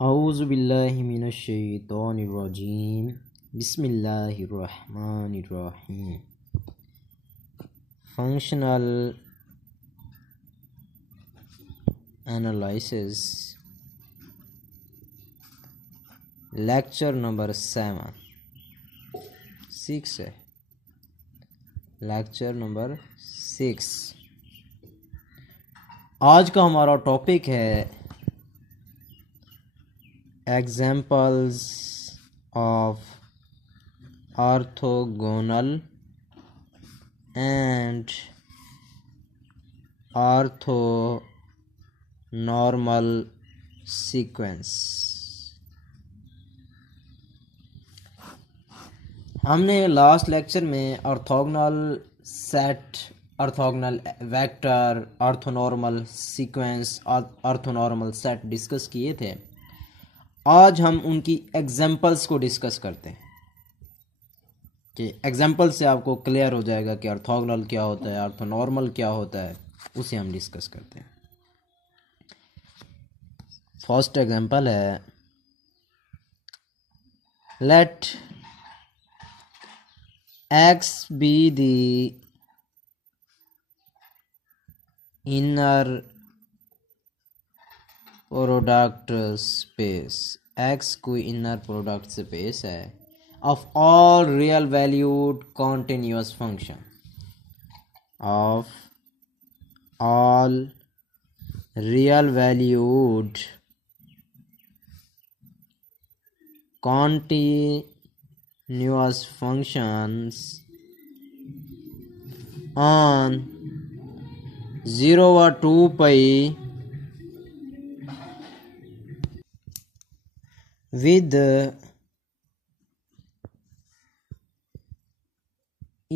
औज़ु बिल्लाहि मिनश शैतानिर रजीम बिस्मिल्लाहिर रहमानिर रहीम। Functional analysis lecture number 6 है। Lecture number 6 आज का हमारा टॉपिक है examples of orthogonal and orthonormal sequence. हमने लास्ट लेक्चर में orthogonal set, orthogonal vector, orthonormal sequence, orthonormal set discuss किए थे। आज हम उनकी एग्जाम्पल्स को डिस्कस करते हैं कि एग्जाम्पल से आपको क्लियर हो जाएगा कि ऑर्थोगोनल क्या होता है, ऑर्थोनॉर्मल क्या होता है, उसे हम डिस्कस करते हैं। फर्स्ट एग्जाम्पल है, late X be the inner product space। X कोई inner product space है of all real valued continuous function, of all real valued continuous functions on 0 or 2 pi with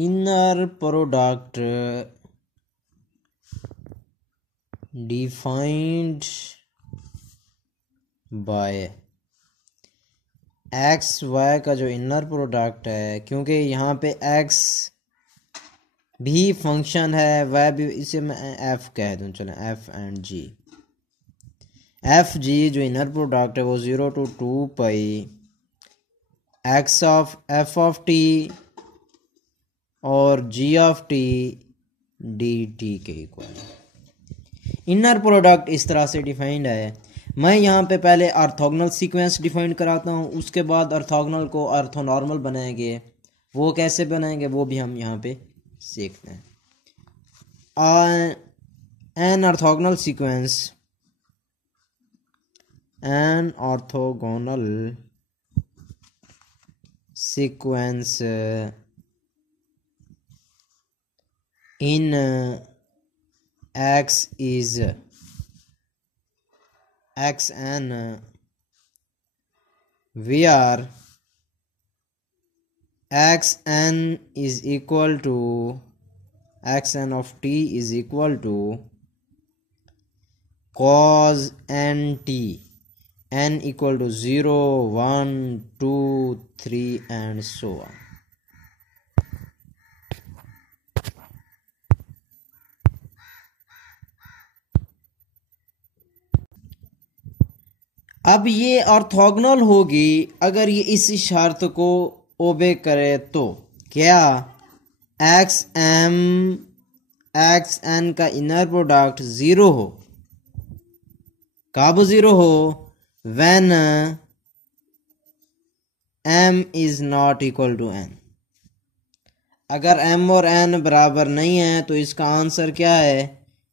inner product defined by X Y का जो inner product है, क्योंकि यहाँ पे x भी function है, वाई भी, इसे मैं एफ कह दूँ, चलो F and G. F G जो इनर प्रोडक्ट है वो 0 to 2 pi X of F of T और G of T D T के इक्वल। इनर प्रोडक्ट इस तरह से डिफाइंड है। मैं यहाँ पे पहले ऑर्थोगोनल सीक्वेंस डिफाइन कराता हूँ, उसके बाद ऑर्थोगोनल को ऑर्थोनॉर्मल बनाएंगे। वो कैसे बनाएंगे वो भी हम यहाँ पे सीखते हैं। An orthogonal sequence, an orthogonal sequence in X is xn where xn is equal to xn of t is equal to cos nt, n equal to 0 1 2 3 and so on। अब ये ऑर्थोगोनल होगी अगर ये इस शर्त को ओबे करे तो क्या एक्स एम एक्स एन का इनर प्रोडक्ट 0 हो। कब 0 हो? When M is not equal to N. अगर एम और एन बराबर नहीं है तो इसका आंसर क्या है?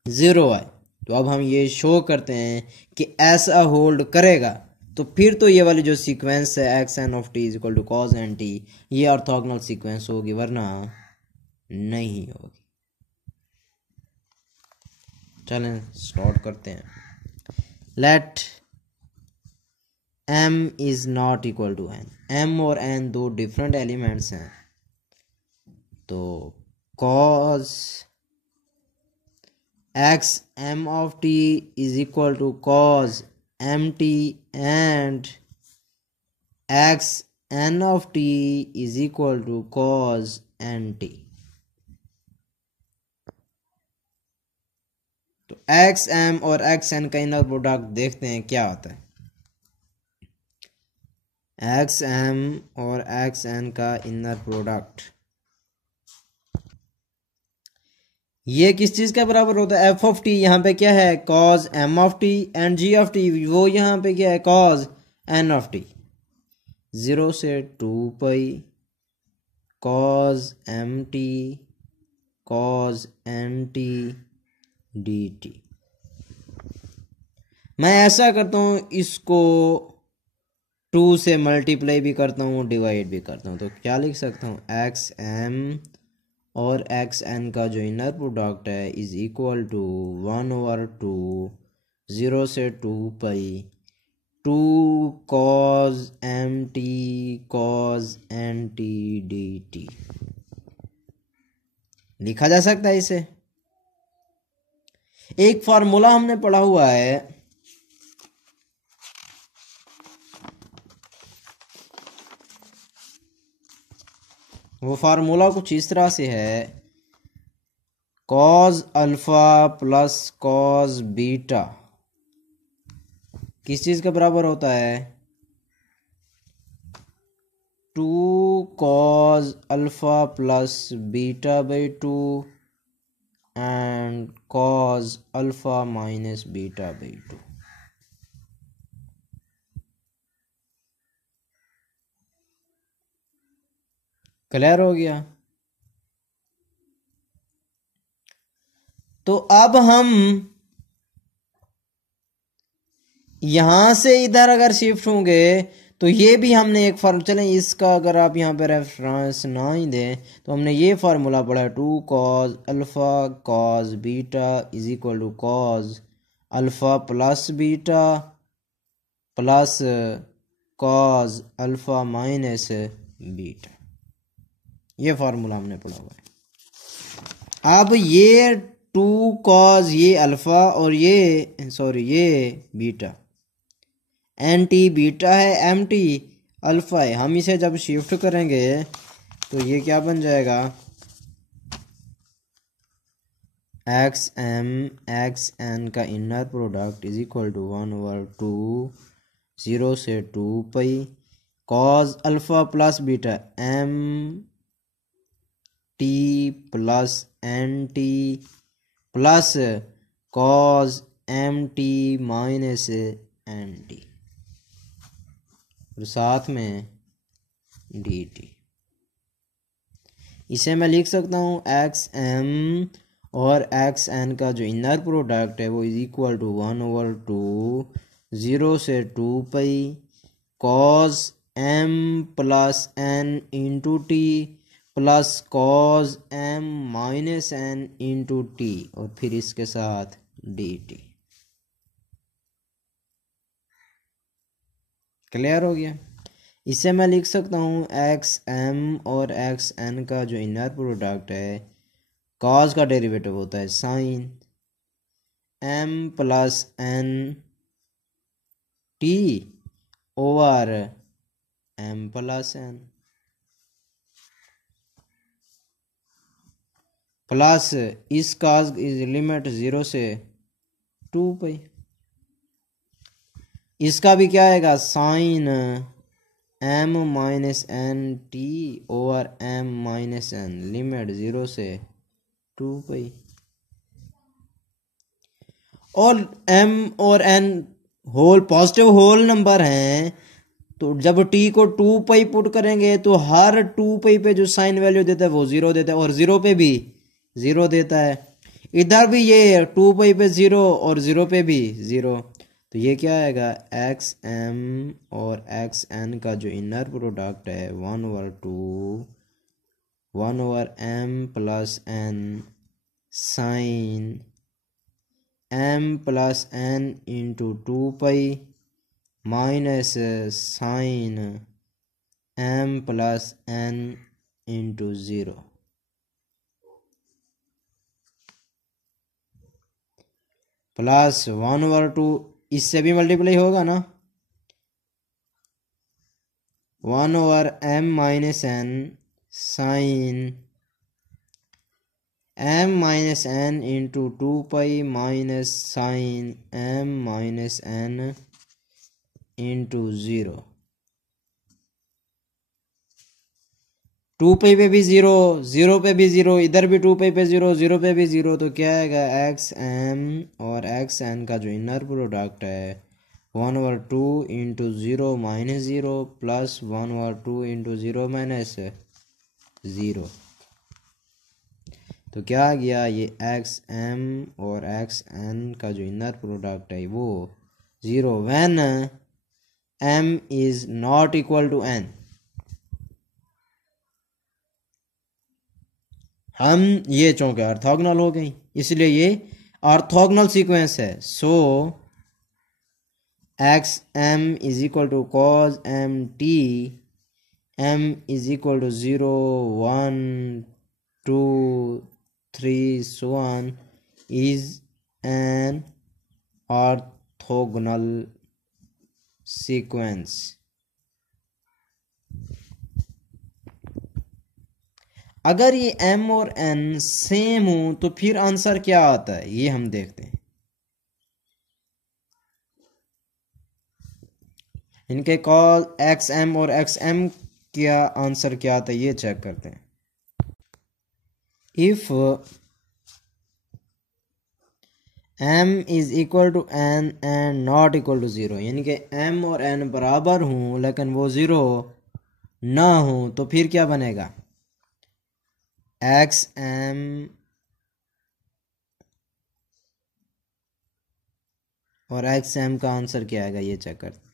0 है। तो अब हम ये शो करते हैं कि ऐसा होल्ड करेगा तो फिर तो ये वाली जो सीक्वेंस है X N of T is equal to cos N T, ये ऑर्थोगोनल सीक्वेंस होगी, वरना नहीं होगी। चलें स्टार्ट करते हैं। Let M is not equal to N. M और एन दो डिफरेंट एलिमेंट्स हैं, तो cos X M of T is equal to cos M T and X N of T is equal to cos N T. तो X M और X N का inner product देखते हैं क्या होता है। एक्स एम और एक्स एन का इनर प्रोडक्ट ये किस चीज़ के बराबर होता है? एफ ऑफ टी यहाँ पे क्या है? Cos M of T, and G of T वो यहाँ पे क्या है? Cause an of T. 0 से 2 pi cos M T cos N T D T. मैं ऐसा करता हूँ, इसको 2 से मल्टीप्लाई भी करता हूँ, डिवाइड भी करता हूँ, तो क्या लिख सकता हूँ? एक्स एम और एक्स एन का जो इनर प्रोडक्ट है इज इक्वल टू 1/2 0 से 2 pi 2 cos M T cos N T D T. लिखा जा सकता है इसे। एक फार्मूला हमने पढ़ा हुआ है, वो फार्मूला कुछ इस तरह से है, cause alpha plus cos beta किस चीज के बराबर होता है? 2 cos alpha plus beta by 2 and cause alpha minus beta by 2। Clear हो गया? तो अब हम यहां से इधर अगर शिफ्ट होंगे तो ये भी हमने एक फार्मूला, चलें इसका अगर आप यहाँ पे रेफरेंस ना ही दें तो हमने ये फार्मूला पढ़ा है, 2 cos alpha cos beta is equal to cos alpha plus beta plus cos alpha minus beta. ये फार्मूला हमने पढ़ा हुआ है। अब ये 2 कॉज ये अल्फा और ये सॉरी ये बीटा, एन टी बीटा है, एम टी अल्फा है। हम इसे जब शिफ्ट करेंगे तो ये क्या बन जाएगा? एक्स एम एक्स एन का inner product is equal to 1/2 0 से 2 pi cos alpha plus beta M T plus N T plus cos M T minus N T और साथ में डी टी। इसे मैं लिख सकता हूँ एक्स एम और एक्स एन का जो इनर प्रोडक्ट है वो इज इक्वल टू 1/2 0 से 2 pi cos M plus N into T plus cos M minus N into T और फिर इसके साथ डी टी। क्लियर हो गया? इसे मैं लिख सकता हूँ एक्स एम और एक्स एन का जो इनर प्रोडक्ट है कॉज का डेरिवेटिव होता है sine M plus N T over M plus N plus इस कॉज इज लिमिट 0 से 2 पाई। इसका भी क्या आएगा? Sine M minus N T over M minus N limit 0 से 2 पाई। और एम और N whole positive whole number हैं, तो जब टी को 2 पाई पुट करेंगे तो हर 2 पाई पे जो साइन वैल्यू देता है वो 0 देता है और 0 पे भी 0 देता है। इधर भी ये 2 पाई पे 0 और 0 पे भी 0। तो ये क्या आएगा? एक्स एम और एक्स एन का जो इनर प्रोडक्ट है 1/2 plus N sine M plus N into 2 pi minus sine M plus N into 0 plus 1/2 इससे भी मल्टीप्लाई होगा ना, 1/m minus N sine m minus N into 2 pi minus sine m minus N into 0 two pi पे भी zero, zero पे भी zero, इधर भी टू पाई पे ज़ीरो, ज़ीरो पे भी ज़ीरो। तो क्या आएगा, एक्स एम और एक्स एन का जो इनर प्रोडक्ट है 1/2 into zero minus zero plus 1/2 into zero minus zero. तो क्या आ गया, ये एक्स एम और एक्स एन का जो इनर प्रोडक्ट है वो zero when M is not equal to N. हम ये चौके ऑर्थोगोनल हो गई, इसलिए ये ऑर्थोगोनल सीक्वेंस है। So X M is equal to cos M T, M is equal to 0 1 2 3 so on is an orthogonal sequence। अगर ये m और n सेम हो तो फिर आंसर क्या आता है, ये हम देखते हैं। इनके कॉल एक्स एम और एक्स एम क्या आंसर क्या आता है ये चेक करते हैं। If m is equal to n and not equal to zero, यानी कि m और n बराबर हों लेकिन वो ज़ीरो ना हो, तो फिर क्या बनेगा, एक्स एम और एक्स एम का आंसर क्या आएगा ये चेक करते हैं।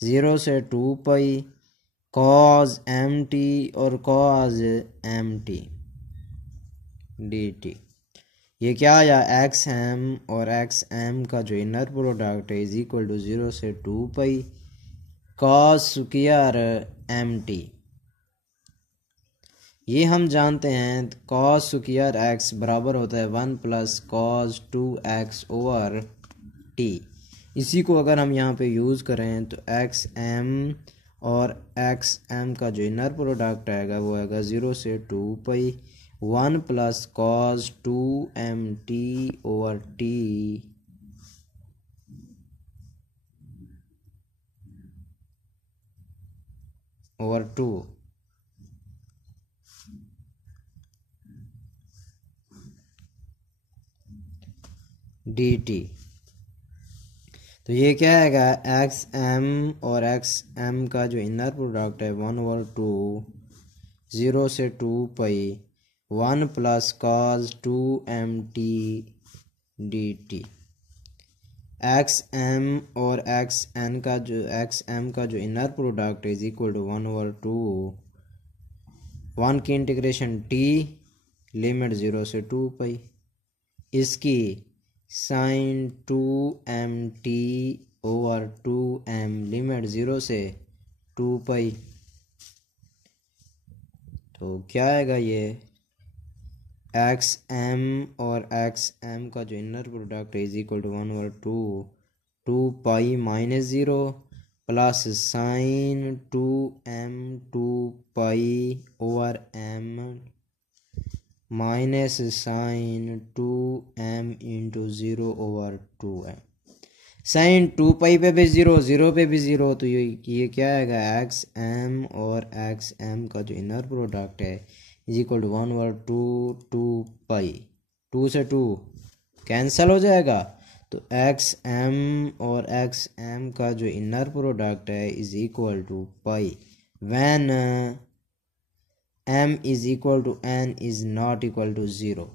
0 से 2 पाई कॉज एम टी और cos M T D T. ये क्या आया, एक्स एम और एक्स एम का जो इनर प्रोडक्ट है इज इक्वल टू 0 से 2 pi cos square M T. ये हम जानते हैं कॉस स्क्वायर एक्स बराबर होता है 1 plus cos 2x over T. इसी को अगर हम यहाँ पे यूज़ करें तो एक्स एम और एक्स एम का जो इनर प्रोडक्ट आएगा वो आएगा 0 से 2 pi 1 plus cos 2mt over T over 2। D T. तो ये क्या आएगा, एक्स एम और एक्स एम का जो इनर प्रोडक्ट है 1/2 0 से 2 pi 1 plus cos 2mt D T. X M और एक्स एन का जो एक्स एम का जो inner product is equal to 1/2 1 की इंटीग्रेशन टी लिमिट 0 से 2 पाई, इसकी sign 2mt over 2m limit 0 से 2 पाई। तो क्या आएगा, ये एक्स एम और एक्स एम का जो इनर प्रोडक्ट है is equal to 1/2 2 pi minus 0 plus sine 2m 2 pi over m minus sine 2m into 0 over 2m। Sine 2 pi पे भी ज़ीरो, ज़ीरो पे भी ज़ीरो। तो ये क्या आएगा, एक्स एम और एक्स एम का जो इनर प्रोडक्ट है इज इक्वल टू 1/2 2 पाई, 2 से 2 कैंसिल हो जाएगा। तो एक्स एम और एक्स एम का जो इनर प्रोडक्ट है is equal to pi when m is equal to n is not equal to zero.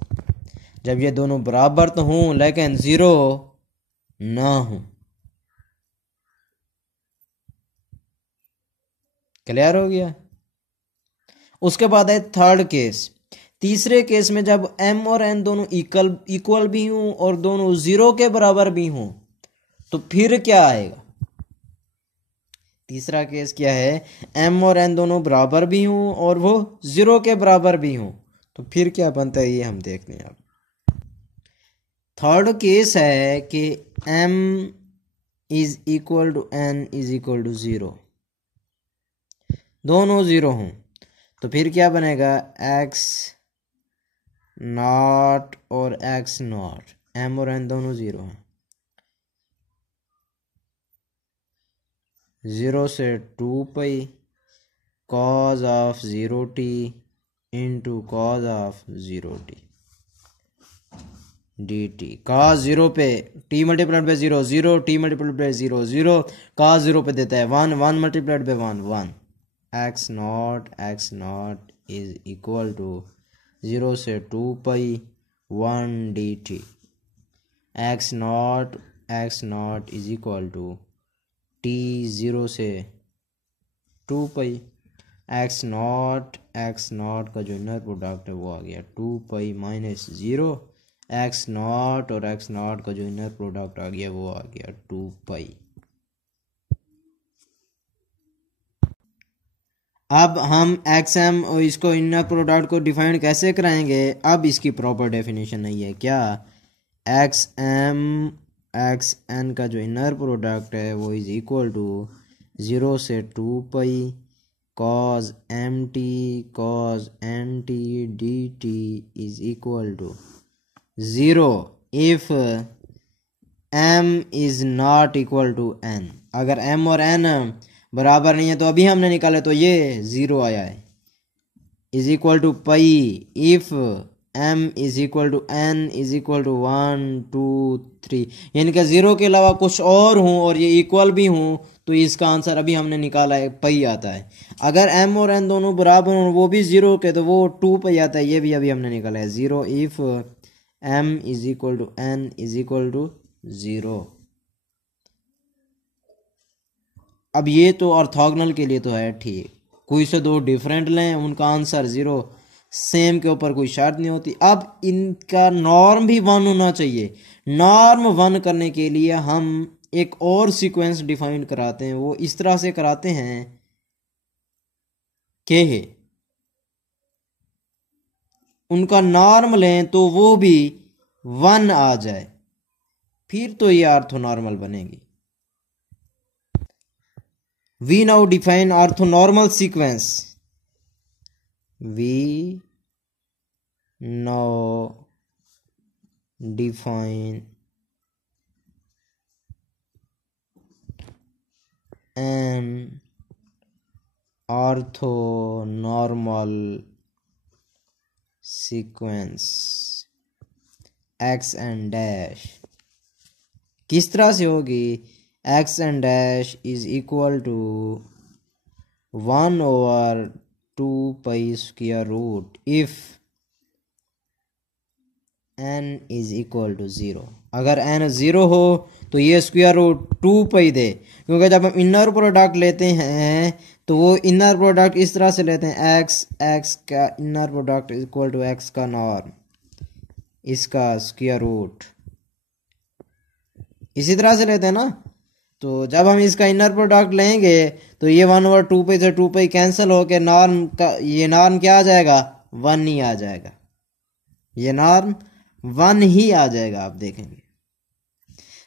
जब ये दोनों बराबर तो हों लेकिन ज़ीरो ना हो। क्लियर हो गया। उसके बाद है थर्ड केस। तीसरे केस में जब m और n दोनों इक्वल भी हों और दोनों ज़ीरो के बराबर भी हों तो फिर क्या आएगा। तीसरा केस क्या है, m और n दोनों बराबर भी हों और वो ज़ीरो के बराबर भी हों तो फिर क्या बनता है ये हम देखते हैं। अब थर्ड केस है कि m is equal to n is equal to zero, दोनों ज़ीरो हों तो फिर क्या बनेगा, x नॉट और x नॉट, m और n दोनों ज़ीरो हैं। 0 से 2 पाई cos of 0t into cos of 0t dt। cos 0 पे t multiplied by 0 0, t multiplied by 0 0, cos 0 पे देता है 1 1 multiplied by 1 1। x naught is equal to 0 से 2 pi 1 dt। x naught is equal to t 0 से 2 pi x not का जो inner product है वो आ गया 2 पाई माइनस 0। एक्स नॉट और एक्स नॉट का जो इनर प्रोडक्ट आ गया वो आ गया 2 पाई। अब हम एक्स एम और इसको इनर प्रोडक्ट को डिफाइन कैसे कराएंगे। अब इसकी प्रॉपर डेफिनेशन नहीं है क्या, एक्स एन का जो इनर प्रोडक्ट है वो इज इक्वल टू 0 से 2 पाई cos mt cos nt dt is equal to 0 if m is not equal to n। अगर m और n बराबर नहीं है तो अभी हमने निकाले तो ये 0 आया है, is equal to pi if m is equal to n is equal to 1 2 3, यानी कि 0 के अलावा कुछ और हूँ और ये इक्वल भी हूँ तो इसका आंसर अभी हमने निकाला है पाई आता है। अगर m और n दोनों बराबर हों वो भी 0 के तो वो 2 पाई आता है, ये भी अभी हमने निकाला है 0 if m is equal to n is equal to 0। अब ये तो ऑर्थोगोनल के लिए तो है ठीक, कोई से दो डिफरेंट लें उनका आंसर 0, सेम के ऊपर कोई शर्त नहीं होती। अब इनका नॉर्म भी 1 होना चाहिए। नॉर्म 1 करने के लिए हम एक और सीक्वेंस डिफाइन कराते हैं, वो इस तरह से कराते हैं कि उनका नॉर्म लें तो वो भी 1 आ जाए, फिर तो ये ऑर्थोनॉर्मल बनेगी। We now define orthonormal sequence। We now define an orthonormal sequence x and dash। किस तरह से होगी, x and dash is equal to 1 over 2 pi square root if n is equal to 0। अगर n 0 हो तो ये square root 2 पाई दे, क्योंकि जब हम इनर प्रोडक्ट लेते हैं तो वो इनर प्रोडक्ट इस तरह से लेते हैं x का inner product equal to x का नॉर्म, इसका स्क्वायर रूट इसी तरह से लेते हैं ना। तो जब हम इसका इनर प्रोडक्ट लेंगे तो ये 1 ओवर 2 पाई से 2 पाई कैंसिल होकर नॉर्म का ये नॉर्म क्या आ जाएगा, 1 ही आ जाएगा, ये नॉर्म 1 ही आ जाएगा। आप देखेंगे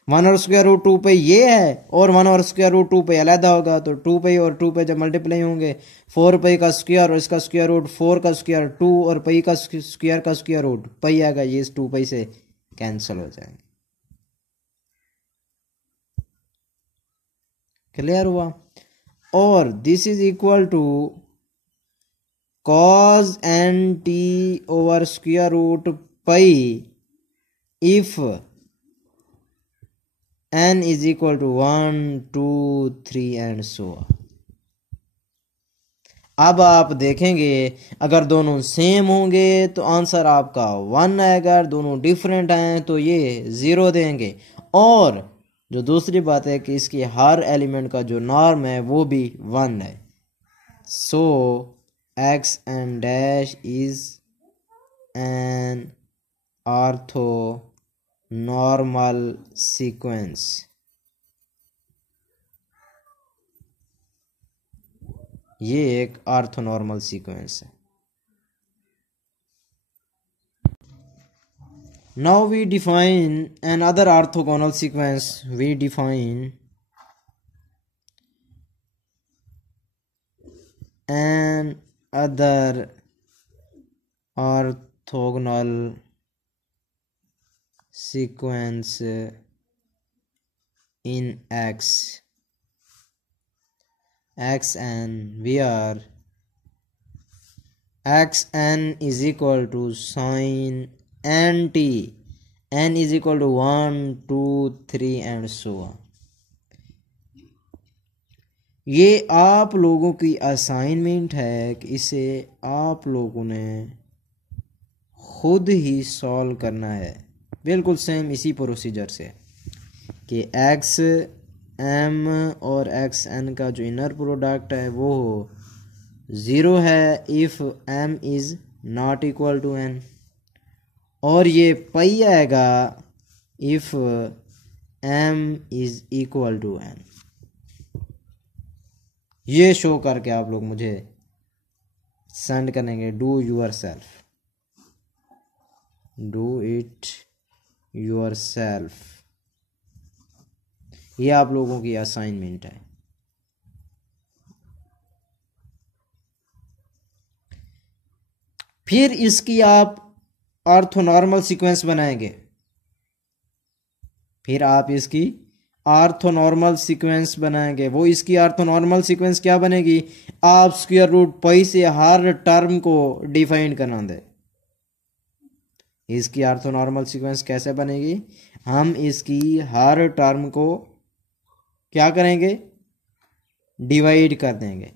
1 और स्क्वायर रूट 2 पाई ये है और 1 और स्क्वायर रूट 2 पाई अलग होगा, तो 2 पाई और 2 पाई जब मल्टीप्लाई होंगे 4 पाई का स्क्वायर और इसका स्क्वायर रूट 4 का स्क्वायर 2 और पाई का स्क्वायर रूट पाई आएगा, ये इस 2 पाई से कैंसिल हो जाएंगे। क्लियर हुआ। और this is equal to cos nt over square root pi if n is equal to 1 2 3 and so. अब आप देखेंगे अगर दोनों सेम होंगे तो आंसर आपका 1 आएगा, अगर दोनों डिफरेंट हैं तो ये 0 देंगे। और जो दूसरी बात है कि इसकी हर एलिमेंट का जो नॉर्म है वो भी 1 है। सो x and dash is an orthonormal sequence। ये एक ऑर्थोनॉर्मल सीक्वेंस है। Now we define another orthogonal sequence। We define an other orthogonal sequence in x and where X N is equal to sine N T, N is equal to 1 2 3 and so on. ये आप लोगों की assignment है कि इसे आप लोगों ने खुद ही सॉल्व करना है, बिल्कुल सेम इसी प्रोसीजर से कि एक्स एम और एक्स एन का जो इनर प्रोडक्ट है वो 0 है if M is not equal to N, और ये पाई आएगा if M is equal to N. ये शो करके आप लोग मुझे सेंड करेंगे। Do yourself, do it yourself, ये आप लोगों की असाइनमेंट है। फिर इसकी आप ऑर्थोनॉर्मल सीक्वेंस बनाएंगे, फिर आप इसकी ऑर्थोनॉर्मल सीक्वेंस बनाएंगे। वो इसकी ऑर्थोनॉर्मल सीक्वेंस क्या बनेगी, आप स्क्वायर रूट पाई से हर टर्म को डिफाइन करना दे। इसकी ऑर्थोनॉर्मल सीक्वेंस कैसे बनेगी, हम इसकी हर टर्म को क्या करेंगे, डिवाइड कर देंगे।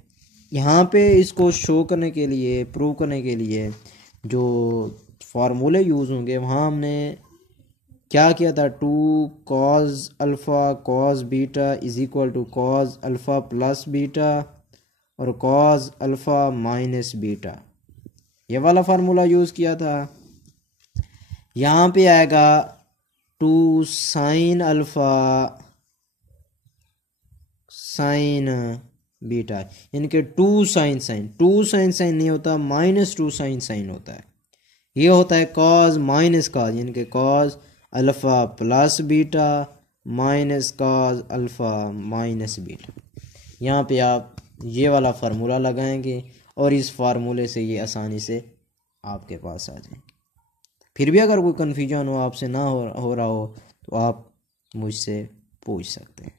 यहाँ पे इसको शो करने के लिए, प्रूव करने के लिए जो फार्मूले यूज़ होंगे वहाँ हमने क्या किया था, 2 cos alpha cos beta is equal to cos alpha plus beta और cos अल्फ़ा माइनस बीटा, ये वाला फार्मूला यूज़ किया था। यहाँ पे आएगा 2 sin अल्फ़ा साइन बीटा, यानी कि 2 sin साइन, 2 sin साइन नहीं होता, -2 sin साइन होता है। ये होता है cos माइनस cos, यानी कि cos alpha plus beta minus cos alpha minus beta. यहाँ पे आप ये वाला फार्मूला लगाएंगे और इस फार्मूले से ये आसानी से आपके पास आ जाएंगे। फिर भी अगर कोई कन्फ्यूजन हो, आपसे ना हो रहा हो, तो आप मुझसे पूछ सकते हैं।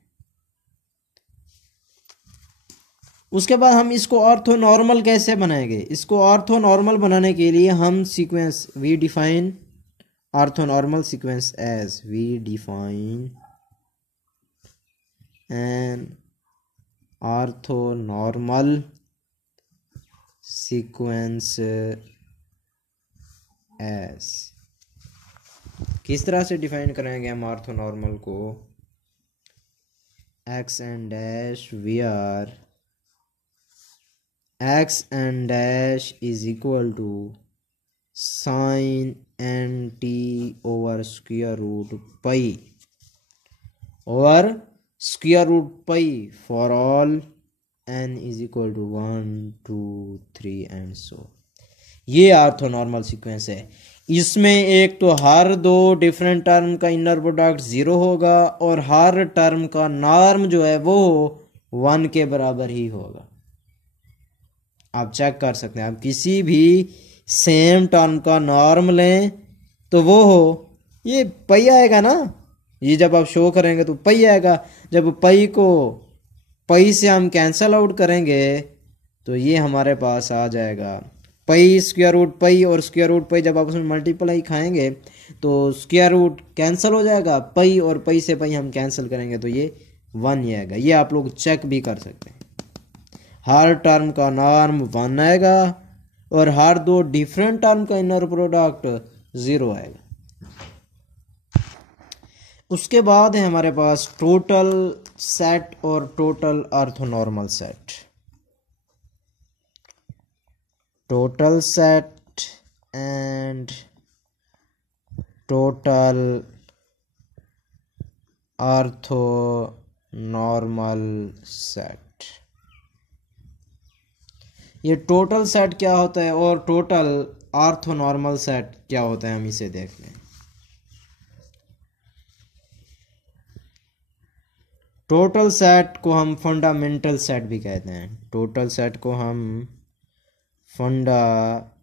उसके बाद हम इसको ऑर्थोनॉर्मल कैसे बनाएंगे, इसको ऑर्थोनॉर्मल बनाने के लिए हम sequence we define orthonormal sequence as we define an orthonormal sequence as. किस तरह से डिफाइन करेंगे हम ऑर्थोनॉर्मल को, X and dash we are X and dash is equal to sine N T over square root pi over square root pi for all N is equal to 1 2 3 and so. ये orthonormal sequence है। इसमें एक तो हर दो different term का inner product 0 होगा और हर टर्म का नॉर्म जो है वो 1 के बराबर ही होगा। आप चेक कर सकते हैं, आप किसी भी सेम टर्म का नॉर्म लें तो वो हो, ये पाई आएगा ना, ये जब आप शो करेंगे तो पाई आएगा। जब पाई को पाई से हम कैंसल आउट करेंगे तो ये हमारे पास आ जाएगा पाई स्क्वायर रूट पाई, और स्क्वायर रूट पाई जब आप उसमें मल्टीप्लाई खाएंगे तो स्क्वायर रूट कैंसिल हो जाएगा, पाई और पाई से पाई हम कैंसिल करेंगे तो ये 1 ही आएगा। ये आप लोग चेक भी कर सकते हैं, हर टर्म का नॉर्म 1 आएगा और हर दो डिफरेंट टर्म का इनर प्रोडक्ट 0 आएगा। उसके बाद है हमारे पास टोटल सेट और total orthonormal set. Total set and total orthonormal set. ये टोटल सेट क्या होता है और टोटल ऑर्थोनॉर्मल सेट क्या होता है, हम इसे देख लें। टोटल सेट को हम फंडामेंटल सेट भी कहते हैं, टोटल सेट को हम फंडामेंटल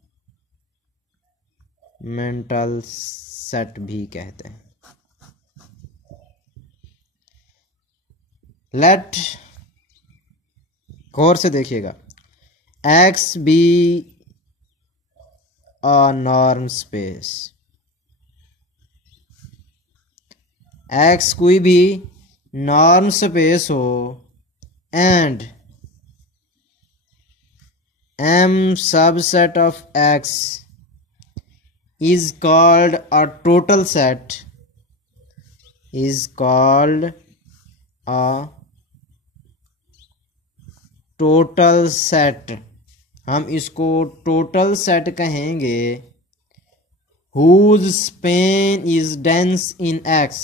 सेट भी कहते हैं। लेट गौर से देखिएगा, X be a norm space। X कोई भी नॉर्म स्पेस हो and M subset of X is called a total set, is called a total set। हम इसको टोटल सेट कहेंगे। whose span is dense in X,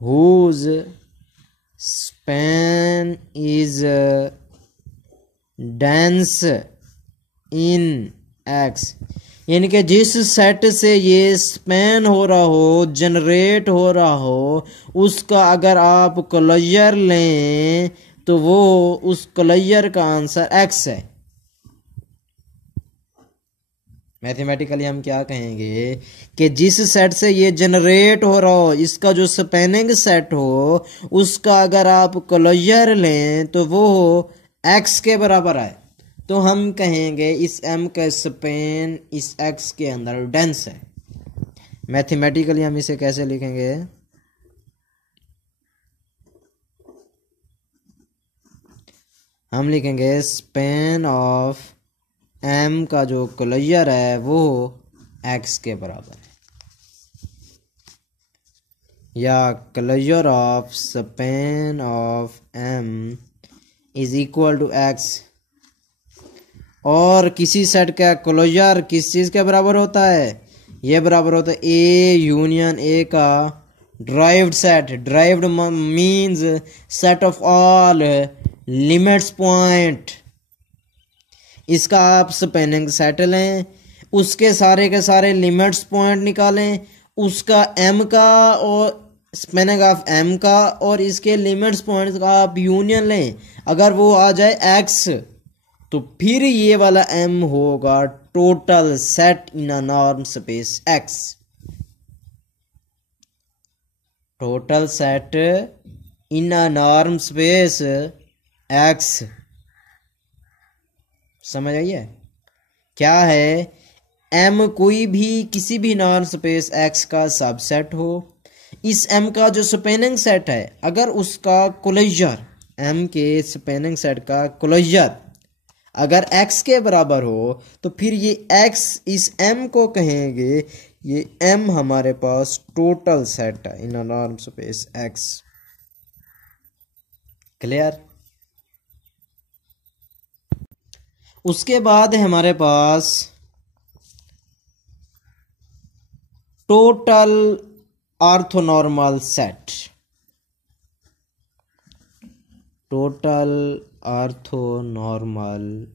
whose span is dense in X, यानी कि जिस set से ये span हो रहा हो, जनरेट हो रहा हो, उसका अगर आप क्लोजर लें तो वो उस क्लोजर का आंसर X है। मैथमेटिकली हम क्या कहेंगे कि जिस सेट से ये जनरेट हो रहा हो, इसका जो स्पैनिंग सेट हो, उसका अगर आप क्लोजर लें तो वो X के बराबर है। तो हम कहेंगे इस M का स्पैन इस X के अंदर डेंस है। मैथमेटिकली हम इसे कैसे लिखेंगे? हम लिखेंगे स्पैन ऑफ M का जो क्लोजर है वो X के बराबर है, या closure of span of M is equal to X। और किसी सेट का क्लोजर किस चीज़ के बराबर होता है? ये बराबर होता है A यूनियन A का derived set. Derived means set of all limits point. इसका आप स्पैनिंग सेट लें, उसके सारे के सारे लिमिट्स पॉइंट निकालें, उसका M का और स्पैनिंग ऑफ M का और इसके लिमिट्स पॉइंट्स का आप यूनियन लें। अगर वो आ जाए X तो फिर ये वाला M होगा total set in a norm space X। Total set in a norm space X। समझ आई है? क्या है? M कोई भी किसी भी नॉर्म स्पेस X का सबसेट हो। इस M का जो स्पैनिंग सेट है, अगर उसका क्लोजर M के स्पैनिंग सेट का क्लोजर अगर X के बराबर हो तो फिर ये X इस M को कहेंगे ये M हमारे पास टोटल सेट है in a norm space X। Clear? उसके बाद है हमारे पास total orthonormal set. Total orthonormal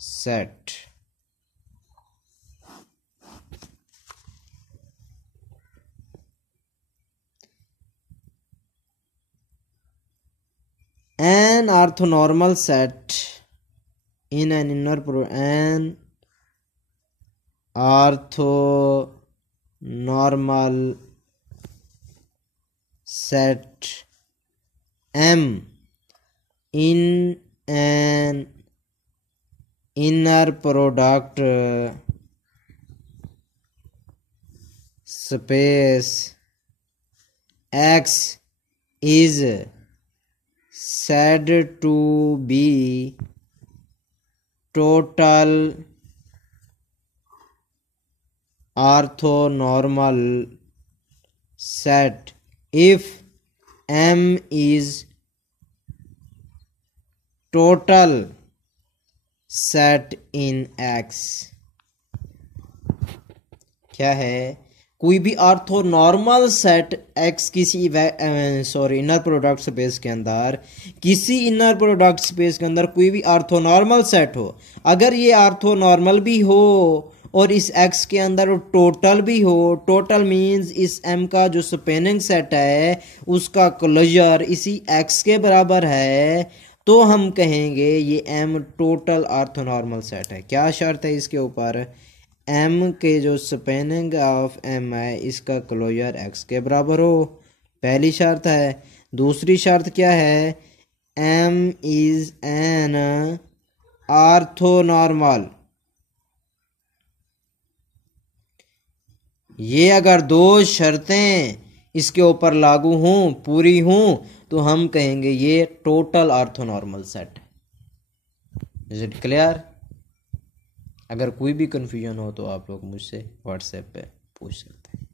set an orthonormal set in an inner an orthonormal set M in an inner product space X is said to be total orthonormal set if M is total set in X। क्या है? कोई भी orthonormal set X किसी inner product space के अंदर, किसी inner product space के अंदर कोई भी ऑर्थोनॉर्मल सेट हो, अगर ये ऑर्थोनॉर्मल भी हो और इस X के अंदर टोटल भी हो, टोटल मींस इस M का जो स्पैनिंग सेट है उसका क्लोजर इसी X के बराबर है, तो हम कहेंगे ये M टोटल ऑर्थोनॉर्मल सेट है। क्या शर्त है इसके ऊपर? M के जो स्पैनिंग ऑफ M है इसका क्लोजर X के बराबर हो, पहली शर्त है। दूसरी शर्त क्या है? M is an orthonormal. ये अगर दो शर्तें इसके ऊपर लागू हों, पूरी हों, तो हम कहेंगे ये टोटल ऑर्थोनॉर्मल सेट है। Is it clear? अगर कोई भी कंफ्यूजन हो तो आप लोग मुझसे व्हाट्सएप पे पूछ सकते हैं।